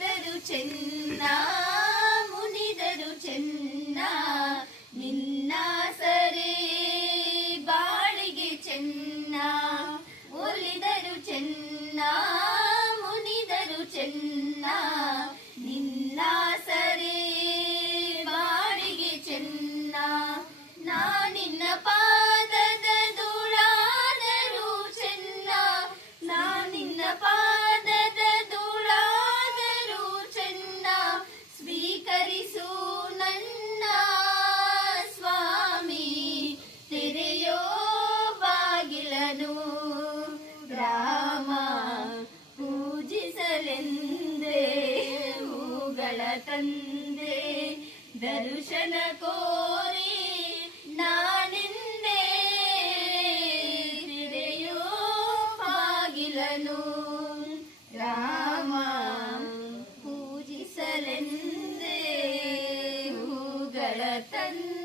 ಒಲಿದರು ಚೆನ್ನ ಮುನಿದರು ಚೆನ್ನ ನಿನ್ನ ಸರೆ ಬಾಳಿಗೆ ಚೆನ್ನ ಒಲಿದರು ಚೆನ್ನ ಮುನಿದರು ಚೆನ್ನ ನಿನ್ನ ಸರೆ ಬಾಳಿಗೆ ಚೆನ್ನ ನಾನಿನ್ನ ಪಾದದ ಧೂಳಾದರೂ ಚೆನ್ನ ನಾನಿನ್ನ ಪಾದದ ಧೂಳಾದರೂ ಚೆನ್ನ ಸ್ವೀಕರಿಸು ನನ್ನ ಸ್ವಾಮಿ ತೆರೆಯೋ ಬಾಗಿಲನು ರಾಮ ಪೂಜಿಸಲೆಂದೇ ಹೂಗಳ ತಂದೆ ದರ್ಶನ ಕೋರಿ ನಾನಿಂದೆ ತೆರೆಯೋ ಬಾಗಿಲನು ರಾಮ ಪೂಜಿಸಲೆಂದೇ ಹೂಗಳ ತಂದೆ